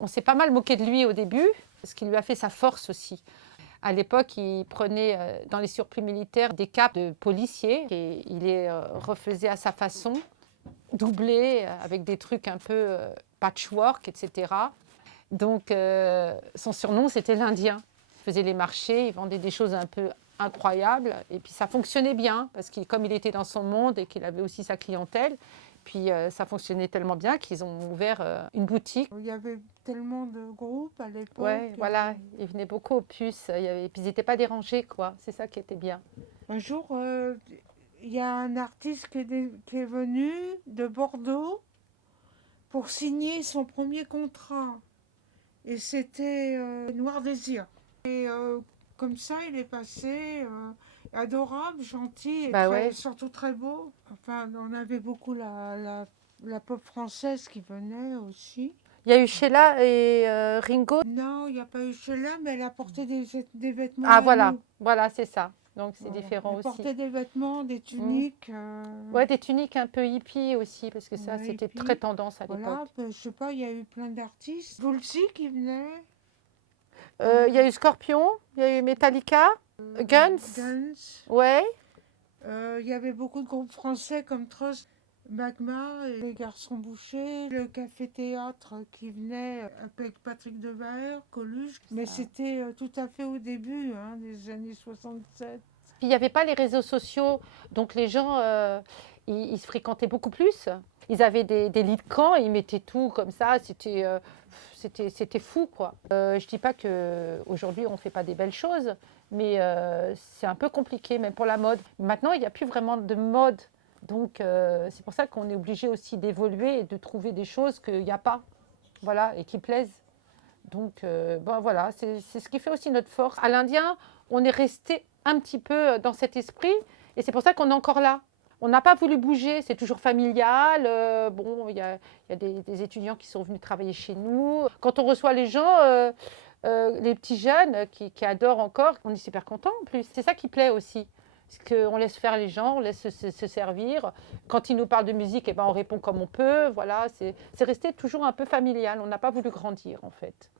On s'est pas mal moqué de lui au début, ce qui lui a fait sa force aussi. À l'époque, il prenait dans les surplis militaires des capes de policiers et il les refaisait à sa façon, doublés avec des trucs un peu patchwork, etc. Donc son surnom, c'était l'Indien. Il faisait les marchés, il vendait des choses un peu incroyables et puis ça fonctionnait bien parce que comme il était dans son monde et qu'il avait aussi sa clientèle, puis ça fonctionnait tellement bien qu'ils ont ouvert une boutique. Il y avait tellement de groupes à l'époque. Ouais, voilà, ils venaient beaucoup aux puces, et puis ils n'étaient pas dérangés, quoi. C'est ça qui était bien. Un jour, il y a un artiste qui est venu de Bordeaux pour signer son premier contrat. Et c'était Noir Désir. Et comme ça, il est passé adorable, gentil et Bah ouais. surtout très beau. Enfin, on avait beaucoup la pop française qui venait aussi. Il y a eu Sheila et Ringo. Non, il n'y a pas eu Sheila, mais elle a porté des vêtements Ah à voilà, nous. voilà, c'est ça. Donc c'est Voilà. différent Elle aussi. portait des vêtements, des Mm. tuniques. Ouais, des tuniques un peu hippies aussi, parce que ça, Ouais, et c'était très puis, tendance à l'époque. voilà, je sais pas, il y a eu plein d'artistes. Woolsey qui venait, Il y a eu Scorpion, il y a eu Metallica, Guns, Guns. ouais. Il y avait beaucoup de groupes français comme Trust, Magma et les Garçons Bouchers, le Café-Théâtre qui venait avec Patrick Devers, Coluche. Mais Ça. c'était tout à fait au début, hein, des années 67. Puis il n'y avait pas les réseaux sociaux, donc les gens, ils se fréquentaient beaucoup plus. Ils avaient des lits de camp, ils mettaient tout comme ça, c'était fou, quoi. Je ne dis pas qu'aujourd'hui on ne fait pas des belles choses, mais c'est un peu compliqué, même pour la mode. Maintenant, il n'y a plus vraiment de mode, donc c'est pour ça qu'on est obligé aussi d'évoluer et de trouver des choses qu'il n'y a pas, voilà, et qui plaisent. Donc, ben voilà, c'est ce qui fait aussi notre force. À l'Indien, on est resté un petit peu dans cet esprit et c'est pour ça qu'on est encore là. On n'a pas voulu bouger, c'est toujours familial. Bon, il y a des étudiants qui sont venus travailler chez nous. Quand on reçoit les gens, les petits jeunes qui adorent encore, on est super contents en plus. C'est ça qui plaît aussi. Parce qu'on laisse faire les gens, on laisse se servir. Quand ils nous parlent de musique, eh ben, on répond comme on peut. Voilà, c'est resté toujours un peu familial. On n'a pas voulu grandir en fait.